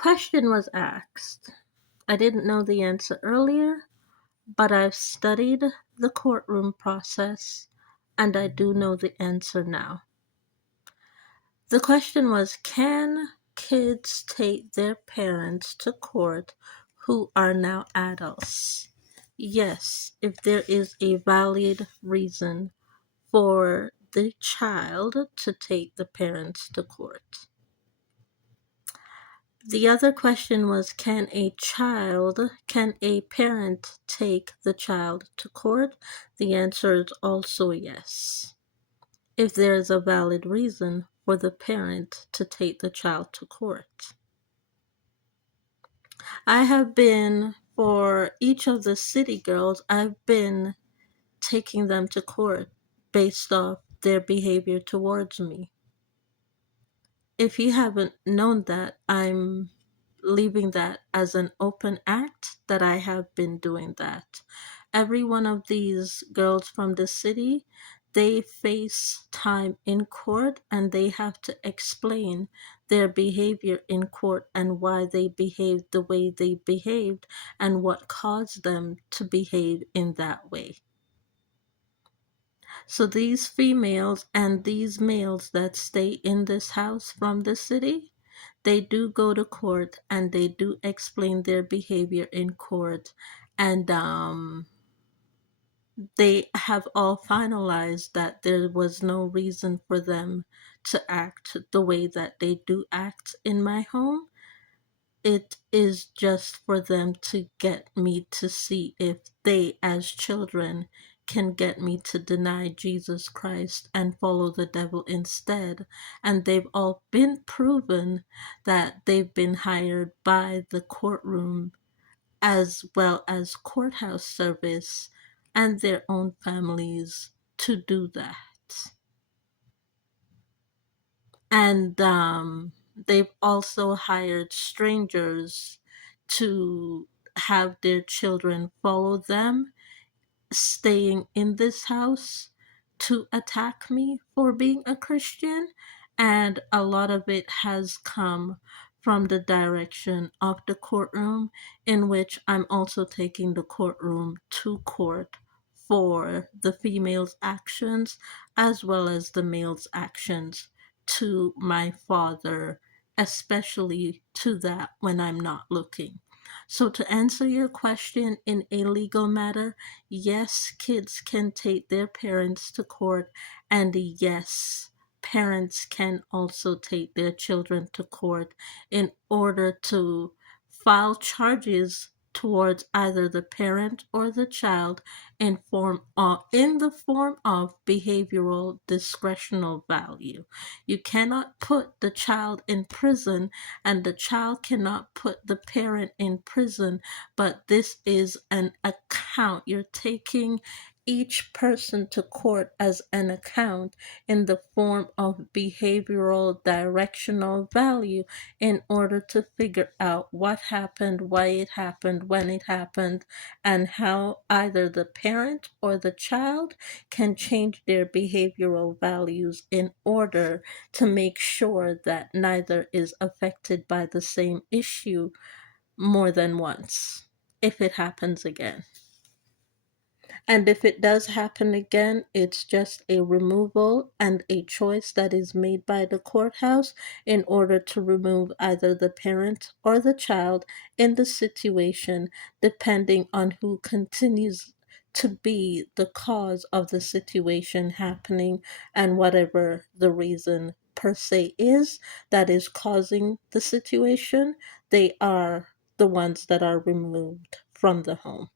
question was asked. I didn't know the answer earlier, but I've studied the courtroom process and I do know the answer now. The question was, can kids take their parents to court who are now adults? Yes, if there is a valid reason for the child to take the parents to court. The other question was, can a parent take the child to court? The answer is also yes, if there is a valid reason for the parent to take the child to court. I have been, for each of the city girls, I've been taking them to court based off their behavior towards me. If you haven't known that, I'm leaving that as an open act that I have been doing that. Every one of these girls from the city, they face time in court and they have to explain their behavior in court and why they behaved the way they behaved and what caused them to behave in that way. So these females and these males that stay in this house from the city, they do go to court and they do explain their behavior in court, and they have all finalized that there was no reason for them to act the way that they do act in my home. It is just for them to get me to see if they, as children, can get me to deny Jesus Christ and follow the devil instead. And they've all been proven that they've been hired by the courtroom as well as courthouse service and their own families to do that. And they've also hired strangers to have their children follow them, staying in this house to attack me for being a Christian. And a lot of it has come from the direction of the courtroom, in which I'm also taking the courtroom to court for the female's actions as well as the male's actions to my father, especially to that when I'm not looking. So, to answer your question in a legal matter, yes, kids can take their parents to court, and yes, parents can also take their children to court in order to file charges towards either the parent or the child in the form of behavioral discretional value. You cannot put the child in prison and the child cannot put the parent in prison, but this is an account. You're taking each person to court as an account in the form of behavioral directional value in order to figure out what happened, why it happened, when it happened, and how either the parent or the child can change their behavioral values in order to make sure that neither is affected by the same issue more than once if it happens again. And if it does happen again, it's just a removal and a choice that is made by the courthouse in order to remove either the parent or the child in the situation, depending on who continues to be the cause of the situation happening and whatever the reason per se is that is causing the situation, they are the ones that are removed from the home.